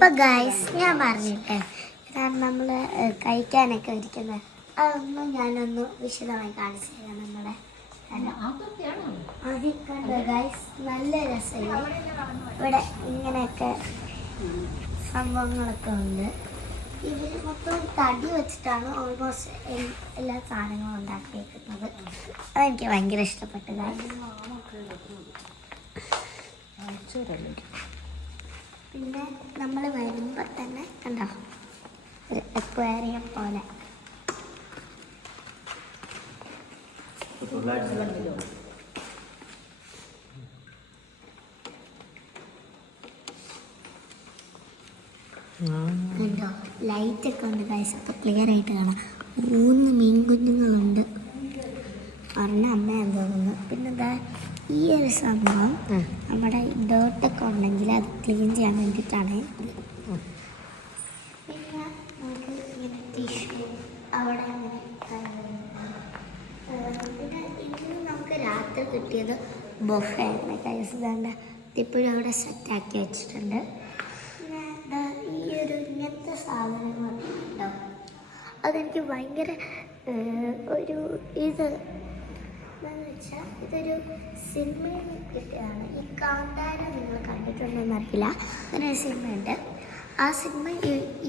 ഇപ്പം ഗൈസ് ഞാൻ പറഞ്ഞില്ലേ ഇതാണ് നമ്മൾ കഴിക്കാനൊക്കെ ഇരിക്കുന്നത്. അതൊന്നും ഞാനൊന്ന് വിശദമായി കാണിച്ചു തരാം. നമ്മുടെ ആദ്യം കണ്ട ഗൈസ് നല്ല രസമില്ലേ, ഇവിടെ ഇങ്ങനെയൊക്കെ സംഭവങ്ങളൊക്കെ ഉണ്ട്. ഇവർ മൊത്തം തടി വെച്ചിട്ടാണ് ഓൾമോസ്റ്റ് എല്ലാ സാധനങ്ങളും ഉണ്ടാക്കിയേക്കുന്നത്. അതെനിക്ക് ഭയങ്കര ഇഷ്ടപ്പെട്ടു ഗൈസ്. പിന്നെ നമ്മൾ വരുമ്പോൾ തന്നെ കണ്ടോ ഒരു അക്വേറിയം പോലെ കണ്ടോ, ലൈറ്റൊക്കെ ഉണ്ട് ഗൈസ്. അപ്പോൾ ക്ലിയർ ആയിട്ട് കാണാം. 3 മീൻ കുഞ്ഞുങ്ങളുണ്ട്. പറഞ്ഞ അമ്മയാന്ന് തോന്നുന്നു. പിന്നെ എന്താ ഈ ഒരു സംഭവം നമ്മുടെ ഡേർട്ടൊക്കെ ഉണ്ടെങ്കിൽ അത് ക്ലീൻ ചെയ്യാൻ വേണ്ടിയിട്ടാണ് ഇത്. പിന്നെ നമുക്ക് ഇങ്ങനെ ടിഷ്യൂ അവിടെ അങ്ങനെ പിന്നെ ഇതിന് നമുക്ക് രാത്രി കിട്ടിയത് ബൊഫയാണ് ഗൈസ്. ഇതാണ്ട് ഇപ്പോഴും അവിടെ സെറ്റാക്കി വെച്ചിട്ടുണ്ട്. പിന്നെ ഈ ഒരു ഇങ്ങനത്തെ സാധനങ്ങളൊക്കെ ഉണ്ടാവും. അതെനിക്ക് ഭയങ്കര ഒരു ഇത് എന്താണെന്ന് വെച്ചാൽ ഇതൊരു സിനിമയിൽ കിട്ടിയതാണ്. ഈ കാന്താര നിങ്ങൾ കണ്ടിട്ടുണ്ടോയെന്ന് അറിയില്ല. അങ്ങനെ ഒരു സിനിമയുണ്ട്. ആ സിനിമ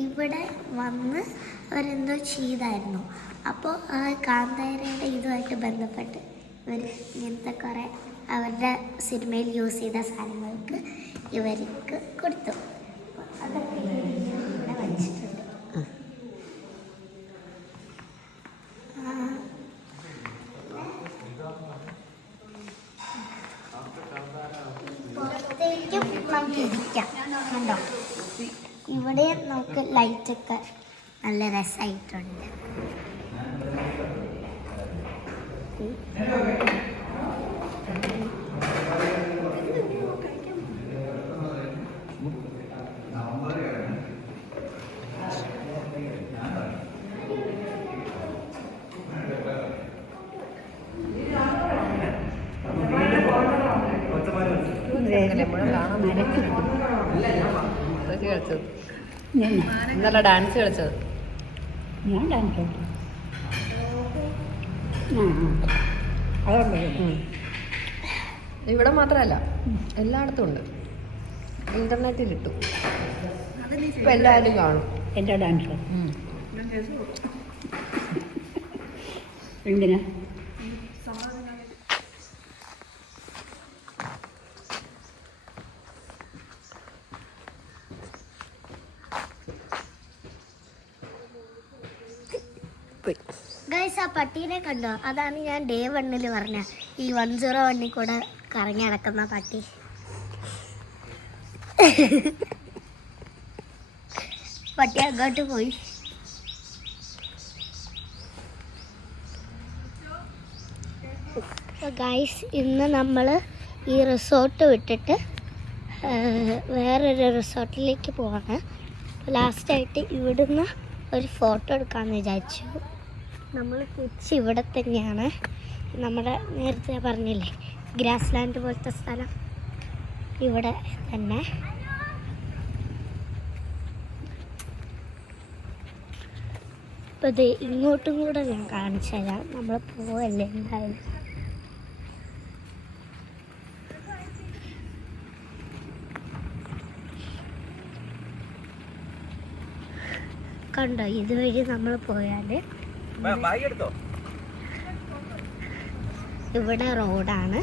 ഇവിടെ വന്ന് അവരെന്തോ ചെയ്തായിരുന്നു. അപ്പോൾ ആ കാന്താരയുടെ ഇതുമായിട്ട് ബന്ധപ്പെട്ട് ഇവർ ഇങ്ങനത്തെ കുറേ അവരുടെ സിനിമയിൽ യൂസ് ചെയ്ത സാധനങ്ങൾക്ക് ഇവർക്ക് കൊടുത്തു. അപ്പോൾ അതൊക്കെ ഇവിടെ വച്ചിട്ടുണ്ട്. പുറത്തേക്കും നമുക്ക് ഇരിക്കാം. കണ്ടോ, ഇവിടെ നമുക്ക് ലൈറ്റൊക്കെ നല്ല രസമായിട്ടുണ്ട്. ഇന്നലെ ഡാൻസ് കളിച്ചത് ഞാൻ ഡാൻസ് കളിച്ചു. ഇവിടെ മാത്രമല്ല എല്ലായിടത്തും ഉണ്ട്. ഇന്റർനെറ്റിലിട്ടു, ഇപ്പം എല്ലാവരും കാണും എൻ്റെ ഡാൻസ്. എന്തിനാ? ഗൈസ്, ആ പട്ടീനെ കണ്ടോ? അതാണ് ഞാൻ ഡേ 1 പറഞ്ഞ ഈ 101 കൂടെ കറങ്ങി നടക്കുന്ന പട്ടി. പട്ടി അങ്ങോട്ട് പോയി. ഗൈസ്, ഇന്ന് നമ്മൾ ഈ റിസോർട്ട് വിട്ടിട്ട് വേറൊരു റിസോർട്ടിലേക്ക് പോവാണ്. ലാസ്റ്റായിട്ട് ഇവിടുന്ന് ഒരു ഫോട്ടോ എടുക്കാമെന്ന് വിചാരിച്ചു. നമ്മൾ തിരിച്ച് ഇവിടെ തന്നെയാണ്. നമ്മുടെ നേരത്തെ പറഞ്ഞില്ലേ ഗ്രാസ് ലാൻഡ് പോലത്തെ സ്ഥലം, ഇവിടെ തന്നെ. അപ്പോൾ ഇത് ഇങ്ങോട്ടും കൂടെ ഞാൻ കാണിച്ചു തരാം. നമ്മൾ പോവല്ലേ എന്തായാലും. കണ്ടോ, ഇതുവഴി നമ്മൾ പോയാൽ ഇവിടെ റോഡാണ്.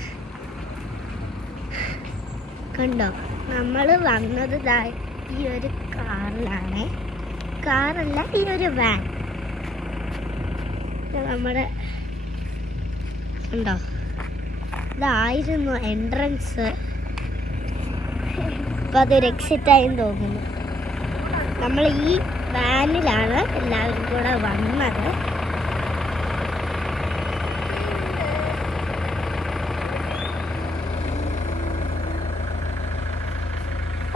കണ്ടോ, നമ്മൾ വന്നത് ഈ ഒരു കാറിലാണ്. കാറല്ല, ഈ ഒരു വാൻ. നമ്മുടെ കണ്ടോ, ഇതായിരുന്നു എൻട്രൻസ്. ഇപ്പം അതൊരു എക്സിറ്റായെന്ന് തോന്നുന്നു. നമ്മൾ ഈ വാനിലാണ് എല്ലാവരും കൂടെ വന്നത്.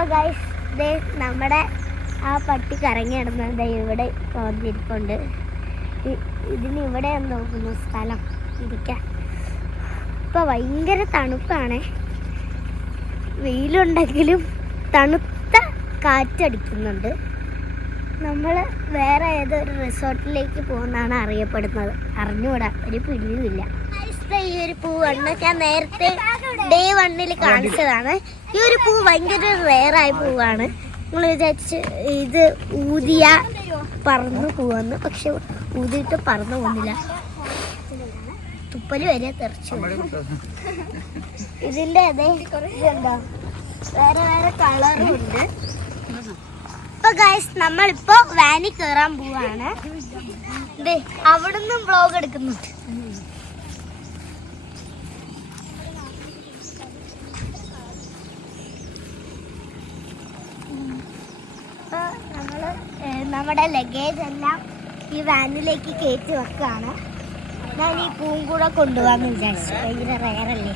അപ്പോൾ ഗൈസ്, നമ്മുടെ ആ പട്ടി കറങ്ങി നടന്നത് ഇവിടെ തോന്നിയിരിപ്പുണ്ട്. ഇതിന് ഇവിടെ നോക്കുന്നു സ്ഥലം ഇരിക്കാൻ. ഇപ്പോൾ ഭയങ്കര തണുപ്പാണ്. വെയിലുണ്ടെങ്കിലും തണുത്ത കാറ്റടിക്കുന്നുണ്ട്. നമ്മൾ വേറെ ഏതൊരു റിസോർട്ടിലേക്ക് പോകുന്നതാണ് അറിയപ്പെടുന്നത്. അറിഞ്ഞുകൂടാ, ഒരു പിടിയുമില്ല. ഈ ഒരു പൂവാണ് ഞാൻ നേരത്തെ ഡേ 1 കാണിച്ചതാണ്. ഈ ഒരു പൂ ഭയങ്കര റെയറായ പൂവാണ്. നമ്മൾ വിചാരിച്ച് ഇത് ഊതിയ പറന്നു പോവാന്ന്, പക്ഷെ ഊതിയിട്ട് പറന്നു പോകുന്നില്ല. തുപ്പല് വരെ തെറിച്ചു. ഇതിന്റെ അതേ ഇതുണ്ടോ, വേറെ വേറെ കളറും ഉണ്ട്. ഇപ്പൊ ഗൈസ് നമ്മളിപ്പോ വാനിൽ കയറാൻ പോവാണ്. അവിടുന്ന് വ്ലോഗ് എടുക്കുന്നുണ്ട്. നമ്മുടെ ലഗേജ് എല്ലാം ഈ വാനിലേക്ക് കയറ്റി വെക്കുകയാണ്. ഞാൻ ഈ പൂവും കൂടെ കൊണ്ടുപോകാമെന്ന് വിചാരിച്ചു. ഭയങ്കര റെയറല്ലേ.